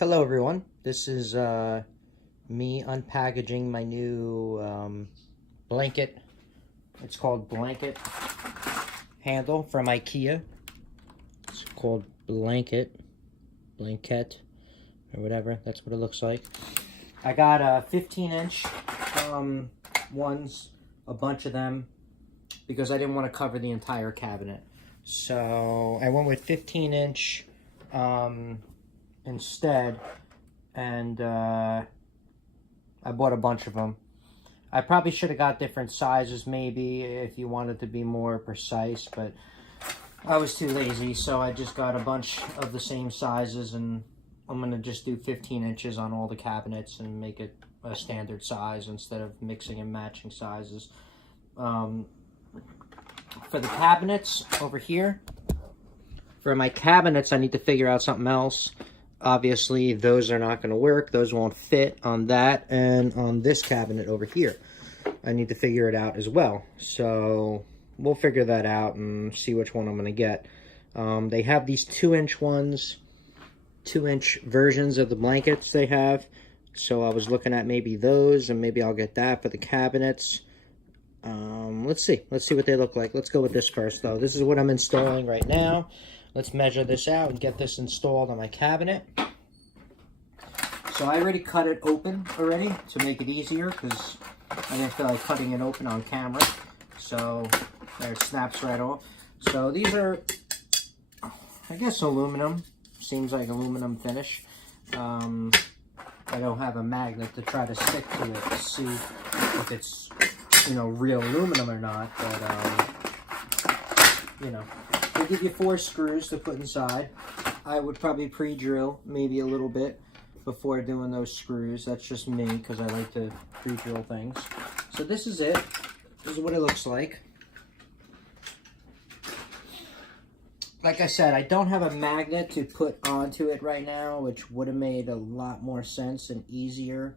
Hello everyone, this is me unpackaging my new blanket. It's called Blankett Handle from Ikea. It's called Blankett or whatever, that's what it looks like. I got 15-inch ones, a bunch of them, because I didn't want to cover the entire cabinet. So I went with 15-inch instead, and I bought a bunch of them. I probably should have got different sizes maybe if you wanted to be more precise, but I was too lazy, so I just got a bunch of the same sizes, and I'm going to just do 15 inches on all the cabinets and make it a standard size instead of mixing and matching sizes. For the cabinets over here, for my cabinets, I need to figure out something else. Obviously, those are not going to work. Those won't fit on that and on this cabinet over here. I need to figure it out as well. So we'll figure that out and see which one I'm going to get. They have these 2-inch ones, 2-inch versions of the blankets they have. So I was looking at maybe those, and maybe I'll get that for the cabinets. Let's see what they look like. Let's go with this first, though. This is what I'm installing right now. Let's measure this out and get this installed on my cabinet. So I already cut it open already to make it easier, because I didn't feel like cutting it open on camera. So there, it snaps right off. So these are, I guess, aluminum. Seems like aluminum finish. I don't have a magnet to try to stick to it to see if it's, you know, real aluminum or not. But you know, they give you 4 screws to put inside. I would probably pre-drill maybe a little bit before doing those screws. That's just me, because I like to pre-drill things. So this is it. This is what it looks like. Like I said, I don't have a magnet to put onto it right now, which would have made a lot more sense and easier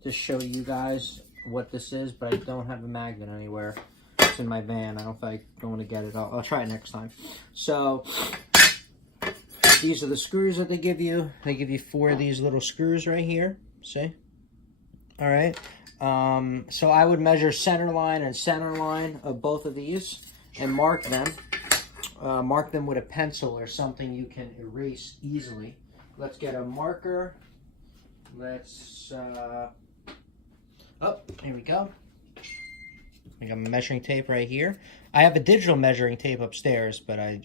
to show you guys what this is, but I don't have a magnet anywhere. It's in my van. I don't feel like going to get it. I'll try it next time. So these are the screws that they give you. They give you 4 of these little screws right here. See? All right. So I would measure center line and center line of both of these and mark them. Mark them with a pencil or something you can erase easily. Let's get a marker. Let's, oh, here we go. I got my measuring tape right here. I have a digital measuring tape upstairs, but I'm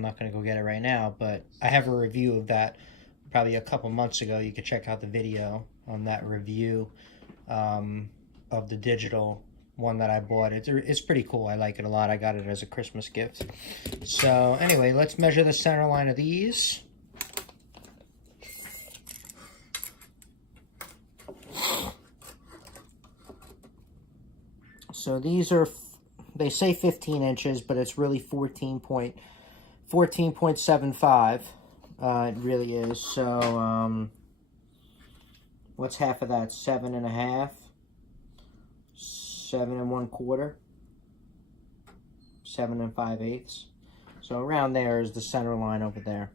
not going to go get it right now, but I have a review of that probably a couple months ago. You could check out the video on that review of the digital one that I bought. It's pretty cool. I like it a lot. I got it as a Christmas gift. So anyway, let's measure the center line of these. So these are, they say 15 inches, but it's really 14.75. It really is. So what's half of that? 7.5. 7 1/4, 7 5/8. So around there is the center line over there.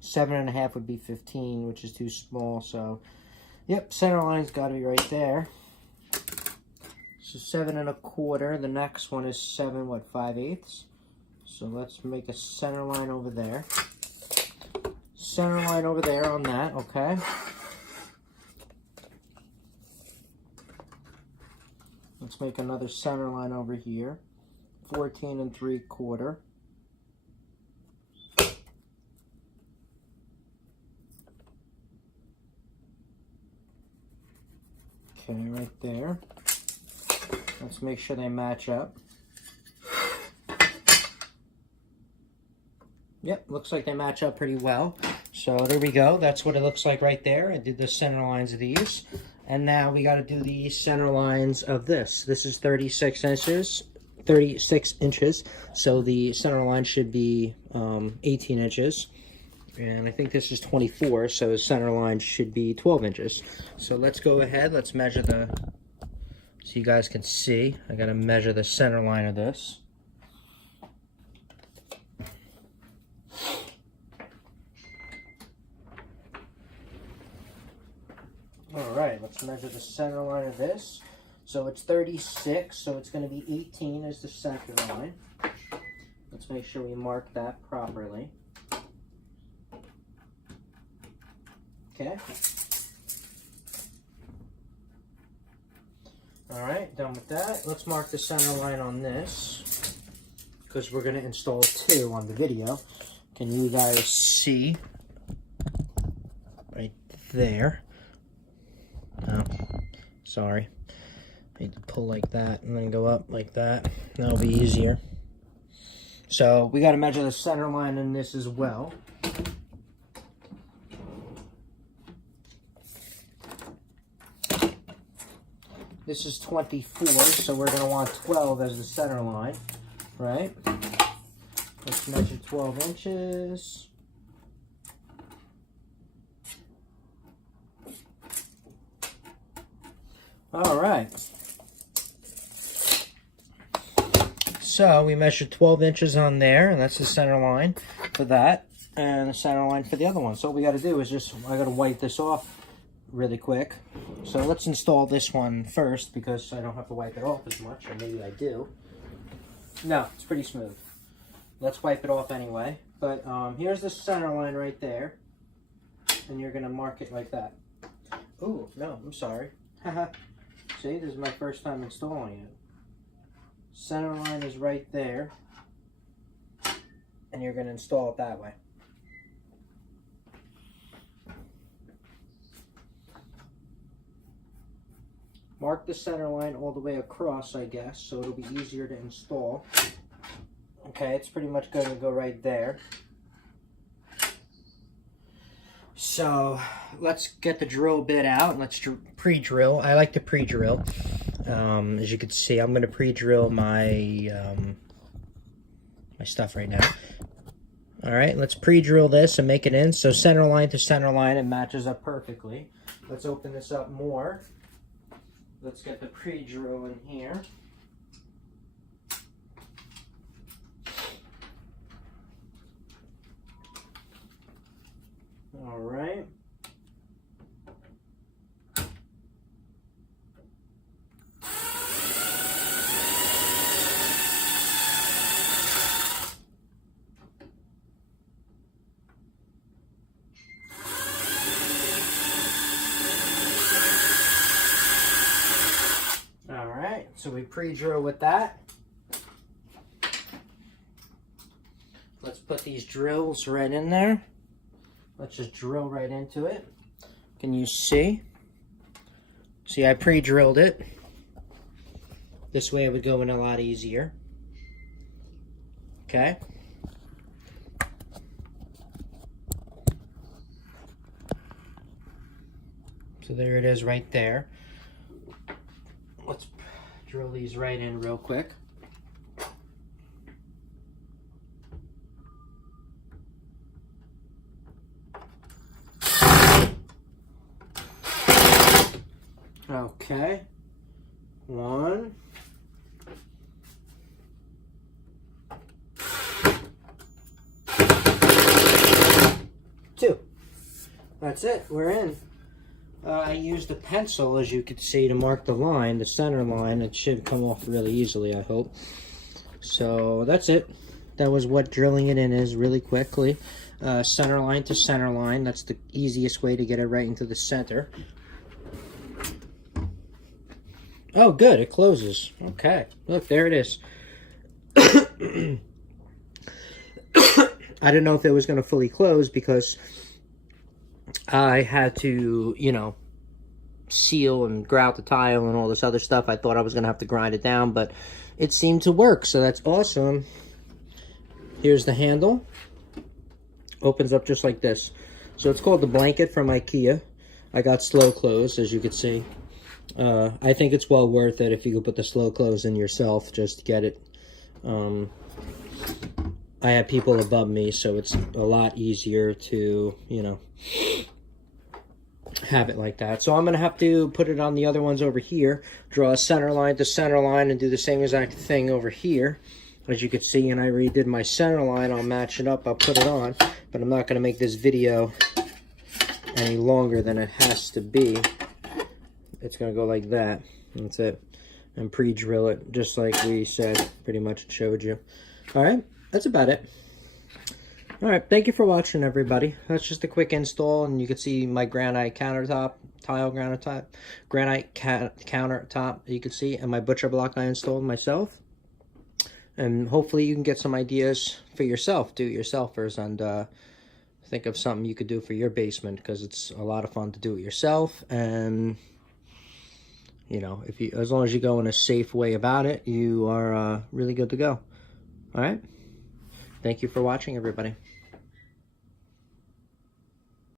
7.5 would be 15, which is too small. So, yep, center line's got to be right there. So 7 1/4. The next one is 7 5/8. So let's make a center line over there. Center line over there on that. Okay. Let's make another center line over here, 14 3/4. Okay, right there. Let's make sure they match up. Yep, looks like they match up pretty well. So there we go. That's what it looks like right there. I did the center lines of these. And now we got to do the center lines of this. This is 36 inches. So the center line should be 18 inches. And I think this is 24, so the center line should be 12 inches. So let's go ahead. Let's measure so you guys can see. I got to measure the center line of this. All right, let's measure the center line of this. So it's 36, so it's going to be 18 as the center line. Let's make sure we mark that properly. Okay. All right, done with that. Let's mark the center line on this, because we're going to install 2 on the video. Can you guys see right there? No, sorry. I need to pull like that and then go up like that. That'll be easier. So we got to measure the center line in this as well. This is 24, so we're going to want 12 as the center line, right? Let's measure 12 inches. All right. So we measured 12 inches on there, and that's the center line for that, and the center line for the other one. So what we got to do is just, I got to wipe this off really quick. So let's install this one first, because I don't have to wipe it off as much, or maybe I do. No, it's pretty smooth. Let's wipe it off anyway. But here's the center line right there, and you're going to mark it like that. Ooh, no, I'm sorry. Haha. See, this is my first time installing it. Center line is right there, and you're going to install it that way. Mark the center line all the way across, I guess, so it'll be easier to install. Okay, it's pretty much going to go right there. So let's get the drill bit out and let's pre-drill. I like to pre-drill. As you can see, I'm going to pre-drill my my stuff right now. All right, let's pre-drill this and make it in. So center line to center line, it matches up perfectly. Let's open this up more. Let's get the pre-drill in here. All right. All right, so we pre-drill with that. Let's put these drills right in there. Let's just drill right into it. Can you see? See, I pre-drilled it. This way it would go in a lot easier. Okay. So there it is right there. Let's drill these right in real quick. Okay, 1, 2. That's it, we're in. I used a pencil, as you can see, to mark the line, the center line. It should come off really easily, I hope. So that's it. That was what drilling it in is, really quickly. Center line to center line. That's the easiest way to get it right into the center. Oh, good, it closes. Okay, look, there it is. I didn't know if it was going to fully close because I had to, you know, seal and grout the tile and all this other stuff. I thought I was going to have to grind it down, but it seemed to work, so that's awesome. Here's the handle. Opens up just like this. So it's called the Blankett from Ikea. I got slow close, as you can see. I think it's well worth it if you could put the slow close in yourself just to get it. I have people above me, so it's a lot easier to, you know, have it like that. So I'm going to have to put it on the other ones over here, draw a center line to center line, and do the same exact thing over here. As you can see, and I redid my center line. I'll match it up, I'll put it on, but I'm not going to make this video any longer than it has to be. it's going to go like that. That's it. And pre-drill it, just like we said, pretty much showed you. All right, that's about it. All right, thank you for watching, everybody. That's just a quick install, and you can see my granite countertop, granite countertop, you can see, and my butcher block I installed myself. And hopefully you can get some ideas for yourself, do-it-yourselfers, and think of something you could do for your basement, because it's a lot of fun to do it yourself. And you know, if you, as long as you go in a safe way about it, you are really good to go. All right. Thank you for watching, everybody.